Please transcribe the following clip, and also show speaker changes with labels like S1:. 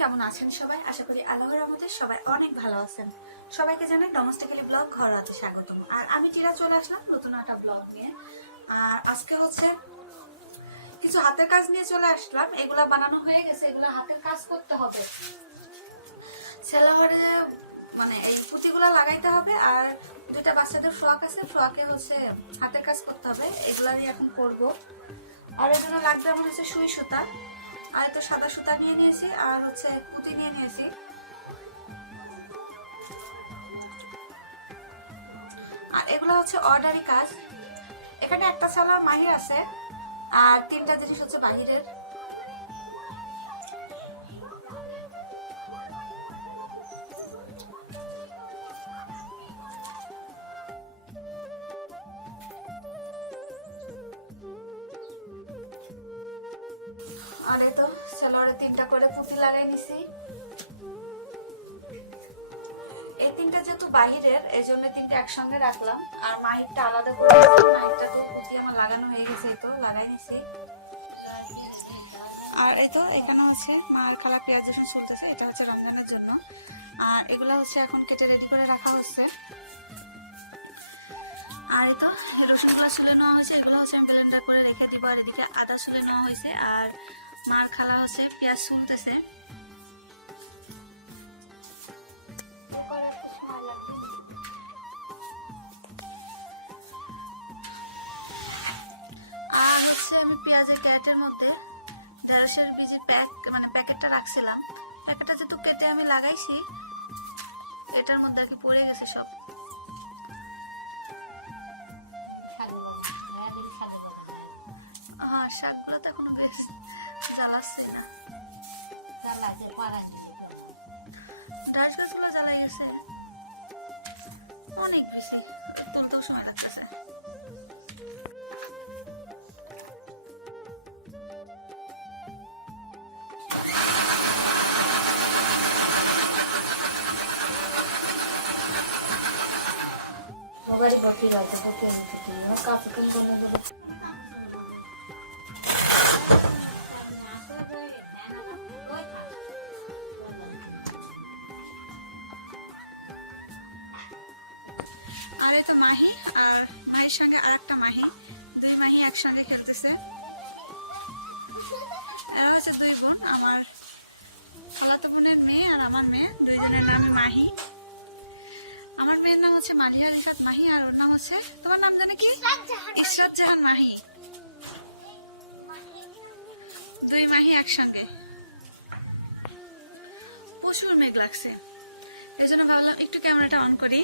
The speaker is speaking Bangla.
S1: কেমন আছেন সবাই? আশা করি আল্লাহর রহমতে সবাই অনেক ভালো আছেন। সবাইকে জানাই ডোমেস্টিক্যালি ব্লগ ঘর হাতে স্বাগতম। আর আমি টিরা চলে আসলাম নতুন একটা ব্লগ নিয়ে। আর আজকে হচ্ছে কিছু হাতের কাজ নিয়ে চলে আসলাম। এগুলা বানানো হয়ে গেছে, এগুলা হাতের কাজ করতে হবে। সেলাভারে মানে এই পুঁতিগুলো লাগাইতে হবে আর দুইটা বাচ্চাদের ফ্রক আছে, ফ্রকে হচ্ছে হাতের কাজ করতে হবে। এগুলারই এখন করব। আর এর জন্য লাগবে আমার হচ্ছে সুই সুতা। আর তো সাদা সুতা নিয়ে নিয়েছি, আর হচ্ছে পুঁতি নিয়ে নিয়েছি। আর এগুলো হচ্ছে অর্ডারি কাজ। এখানে একটা সালা মাহির আছে, আর তিনটা জিনিস হচ্ছে বাহিরের। আর তো, সেলোয়ারে তিনটা করে পুঁতি লাগাই নিছি। এই তিনটা যেহেতু বাহিরের, এই জন্য তিনটা একসঙ্গে রাখলাম। আর মাহিরটা আলাদা করে। মাহিরটা তো পুঁতি আমার লাগানো হয়ে গেছে তো লাগাই নিছি। আর এই তো এখানে হচ্ছে মায়ের খালা পেঁয়াজ রসুন চলতেছে, এটা হচ্ছে রমজানের জন্য। আর এগুলো হচ্ছে এখন কেটে রেডি করে রাখা হচ্ছে। আর এই তো রসুনগুলো ছুলে নেওয়া হয়েছে, এগুলো হচ্ছে আমি ব্লেন্ডার করে রেখে দিব, আর এদিকে আদা ছুলে নেওয়া হয়েছে। আর মার খালা হচ্ছে, পেঁয়াজ ছুলতেছে। আর হচ্ছে আমি পেঁয়াজের ক্যারেটের মধ্যে ঢেঁড়সের বীজের প্যাক মানে প্যাকেটটা রাখছিলাম। প্যাকেটটা যেহেতু কেটে আমি লাগাইছি, এটার মধ্যে আর কি পড়ে গেছে সব। আমার শাকগুলো তো এখনও বেশ জ্বালাচ্ছি না ডাস গাছগুলো জ্বালাই গেছে অনেক বেশি তুলতেও সময় লাগতেছে
S2: Говори, Бакира, это Бакира, Бакира. কাপ как, как он?
S1: আর তো মাহি আর মাহির সঙ্গে আরেকটা মাহি। দুই মাহি একসঙ্গে খেলতেছে। এরা হচ্ছে দুই বোন আমার খালাতো বোনের মেয়ে আর আমার মেয়ে দুইজনের নামই মাহি। আমার মেয়ের নাম হচ্ছে মালিয়া রিফাত মাহি আর ওর নাম হচ্ছে তোমার নাম জানে কি? ইসরাত জাহান মাহি। দুই মাহি একসঙ্গে। প্রচুর মেঘ লাগছে। এই জন্য ভাবলাম একটু ক্যামেরাটা অন করি।